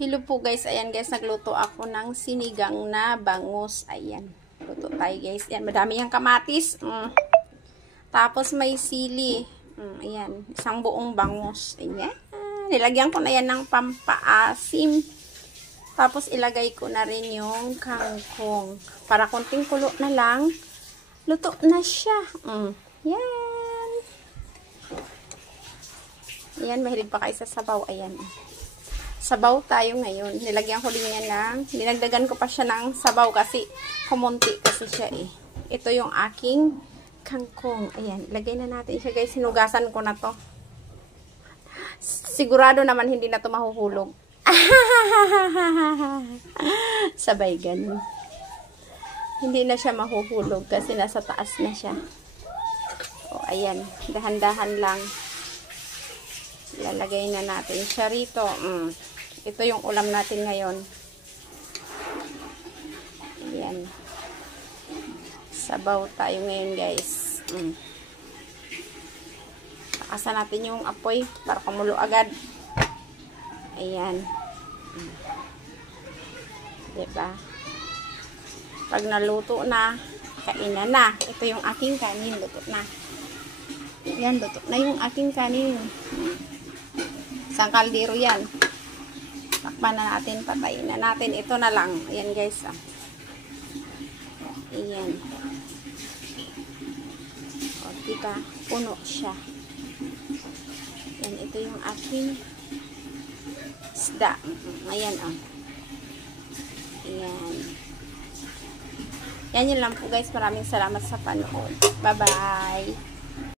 Hello po guys, ayan guys, nagluto ako ng sinigang na bangus. Ayan, luto tayo guys. Ayan, madami yung kamatis. Tapos may sili. Ayan, isang buong bangus. Ayan, nilagyan ko na yan ng pampaasim. Tapos ilagay ko na rin yung kangkong. Para konting kulo na lang, luto na siya. Ayan. Ayan, mahilig pa kayo sa sabaw. Ayan. Sabaw tayo ngayon. Nilagyan ko din yan dinagdagan ko pa siya ng sabaw kasi kumunti kasi siya eh. Ito yung aking kangkong. Ayan, ilagay na natin siya guys. Sinugasan ko na to. Sigurado naman hindi na to mahuhulog. Sabay ganun. Hindi na siya mahuhulog kasi nasa taas na siya. O, ayan. Dahan-dahan lang. Ilalagay na natin siya rito. Ito yung ulam natin ngayon. Ayan. Sabaw tayo ngayon guys. Takasan natin yung apoy para kumulo agad. Ayan. Diba? Pag naluto na, kainan na. Ito yung aking kanin. Luto na. Ayan, luto na yung aking kanin. Isang kaldero yan. Takpan na natin, patayin na natin. Ito na lang. Ayan guys. Ayan. O, diba? Puno siya. Ayan, ito yung aking isda. Ayan, o. Ayan. Yan yun lang po guys. Maraming salamat sa panood. Bye-bye.